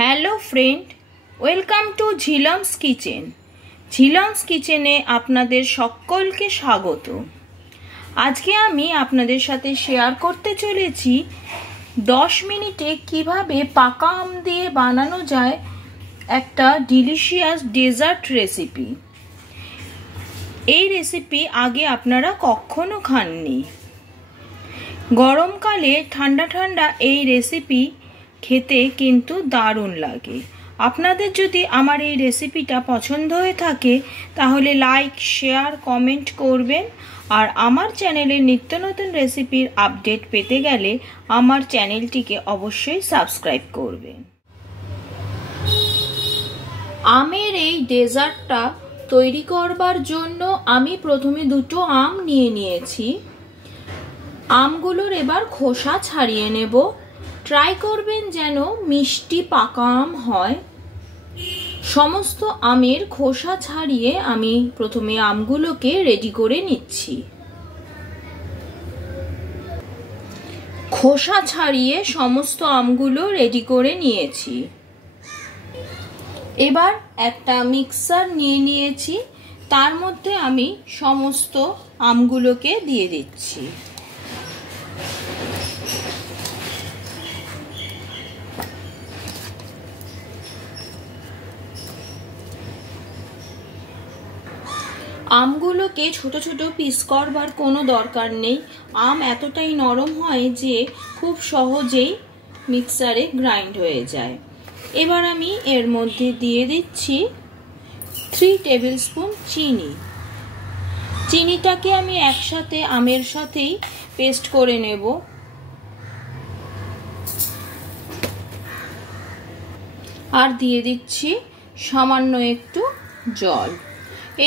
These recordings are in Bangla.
Hello friend, welcome to Jhilam's kitchen. Jhilam's কিচেনে আপনাদের সকলকে স্বাগত। আজকে আমি আপনাদের সাথে শেয়ার করতে চলেছি 10 মিনিটে কিভাবে পাকা আম দিয়ে বানানো যায় একটা ডিলিশিয়াস ডেজার্ট রেসিপি। এই রেসিপি আগে আপনারা কখনো খাননি। গরমকালে ঠান্ডা ঠান্ডা এই রেসিপি খেতে কিন্তু দারুণ লাগে। আপনাদের যদি আমার এই রেসিপিটা পছন্দ হয়ে থাকে তাহলে লাইক, শেয়ার, কমেন্ট করবেন। আর আমার চ্যানেলের নিত্য নতুন রেসিপির আপডেট পেতে গেলে আমার চ্যানেলটিকে অবশ্যই সাবস্ক্রাইব করবেন। আমের এই ডেজার্টটা তৈরি করবার জন্য আমি প্রথমে দুটো আম নিয়েছি। আমগুলোর এবার খোসা ছাড়িয়ে নেব। ট্রাই করবেন যেন মিষ্টি পাকা আম হয়। সমস্ত আমের খোসা ছাড়িয়ে আমি প্রথমে আমগুলোকে রেডি করে নিচ্ছি। খোসা ছাড়িয়ে সমস্ত আমগুলো রেডি করে নিয়েছি। এবার একটা মিক্সার নিয়েছি, তার মধ্যে আমি সমস্ত আমগুলোকে দিয়ে দিচ্ছি। আমগুলোকে ছোট ছোট পিস করবার কোনো দরকার নেই। আম এতটাই নরম হয় যে খুব সহজেই মিক্সারে গ্রাইন্ড হয়ে যায়। এবার আমি এর মধ্যে দিয়ে দিচ্ছি 3 টেবিল স্পুন চিনি। চিনিটাকে আমি একসাথে আমের সাথেই পেস্ট করে নেব। আর দিয়ে দিচ্ছি সামান্য একটু জল।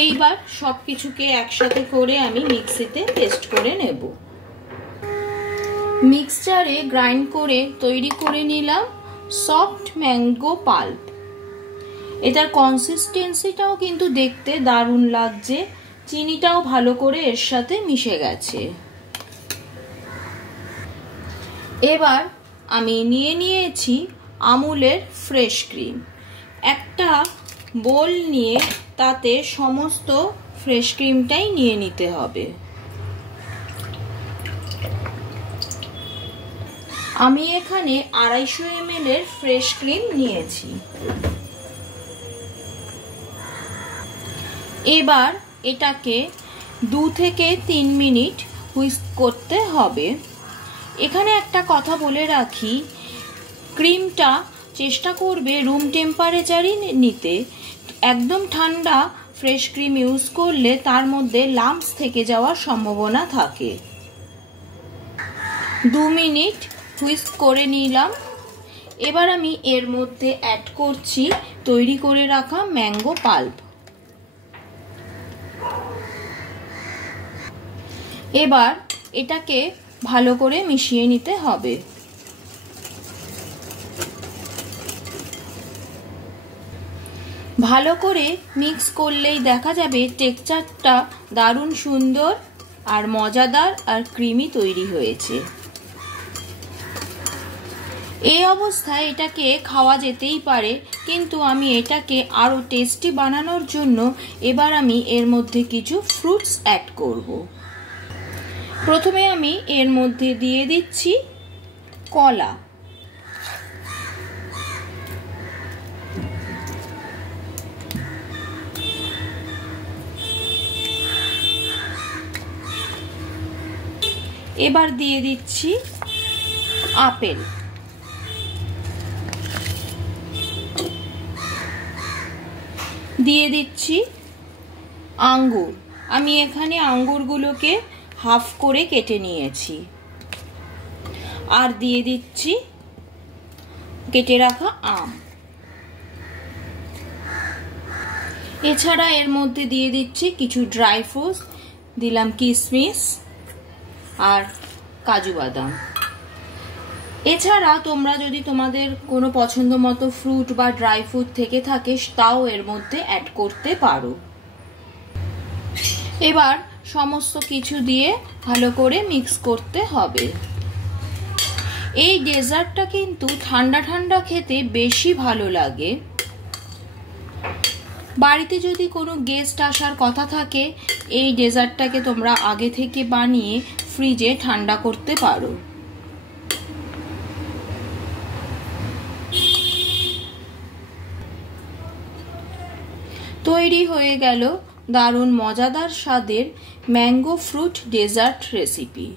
এইবার সবকিছুকে একসাথে করে আমি মিক্সিতে পেস্ট করে নেব। মিক্সচারে গ্রাইন্ড করে তৈরি করে নিলাম সফট ম্যাঙ্গো পাল্প। এটার কনসিস্টেন্সিটাও কিন্তু দেখতে দারুণ লাগছে। চিনিটাও ভালো করে এর সাথে মিশে গেছে। এবার আমি নিয়েছি আমুলের ফ্রেশ ক্রিম। একটা বোল নিয়ে তাতে সমস্ত ফ্রেশ ক্রিমটাই নিয়ে নিতে হবে। আমি এখানে 250 ml এর ফ্রেশ ক্রিম নিয়েছি। এবার এটাকে 2 থেকে 3 মিনিট হুইস্ক করতে হবে। এখানে একটা কথা বলে রাখি, ক্রিমটা চেষ্টা করবে রুম টেম্পারেচারই নিতে। একদম ঠান্ডা ফ্রেশ ক্রিম ইউজ করলে তার মধ্যে লাম্পস থেকে যাওয়ার সম্ভাবনা থাকে। 2 মিনিট হুইস্ক করে নিলাম। এবার আমি এর মধ্যে অ্যাড করছি তৈরি করে রাখা ম্যাঙ্গো পাল্প। এবার এটাকে ভালো করে মিশিয়ে নিতে হবে। ভালো করে মিক্স করলেই দেখা যাবে টেক্সচারটা দারুণ সুন্দর আর মজাদার আর ক্রিমি তৈরি হয়েছে। এই অবস্থায় এটাকে খাওয়া যেতেই পারে, কিন্তু আমি এটাকে আরো টেস্টি বানানোর জন্য এবার আমি এর মধ্যে কিছু ফ্রুটস অ্যাড করব। প্রথমে আমি এর মধ্যে দিয়ে দিচ্ছি কলা। এবার দিয়ে দিচ্ছি আপেল। দিয়ে দিচ্ছি আঙ্গুর। আমি এখানে আঙ্গুরগুলোকে হাফ করে কেটে নিয়েছি। আর দিয়ে দিচ্ছি কেটে রাখা আম। এছাড়া এর মধ্যে দিয়ে দিচ্ছি কিছু ড্রাই ফ্রুটস, দিলাম কিশমিশ আর কাজু বাদাম। এছাড়া তোমরা যদি তোমাদের কোনো পছন্দ মতো ফ্রুট বা ড্রাই ফ্রুট থেকে থাকে তাও এর মধ্যে অ্যাড করতে পারো। এবার সমস্ত কিছু দিয়ে ভালো করে মিক্স করতে হবে। এই ডেজার্টটা কিন্তু ঠান্ডা ঠান্ডা খেতে বেশি ভালো লাগে। বাড়িতে যদি কোনো গেস্ট আসার কথা থাকে, এই ডেজার্টটাকে তোমরা আগে থেকে বানিয়ে ফ্রিজে ঠান্ডা করতে পারো। তৈরি হয়ে গেল দারুণ মজাদার স্বাদের ম্যাঙ্গো ফ্রুট ডেজার্ট রেসিপি।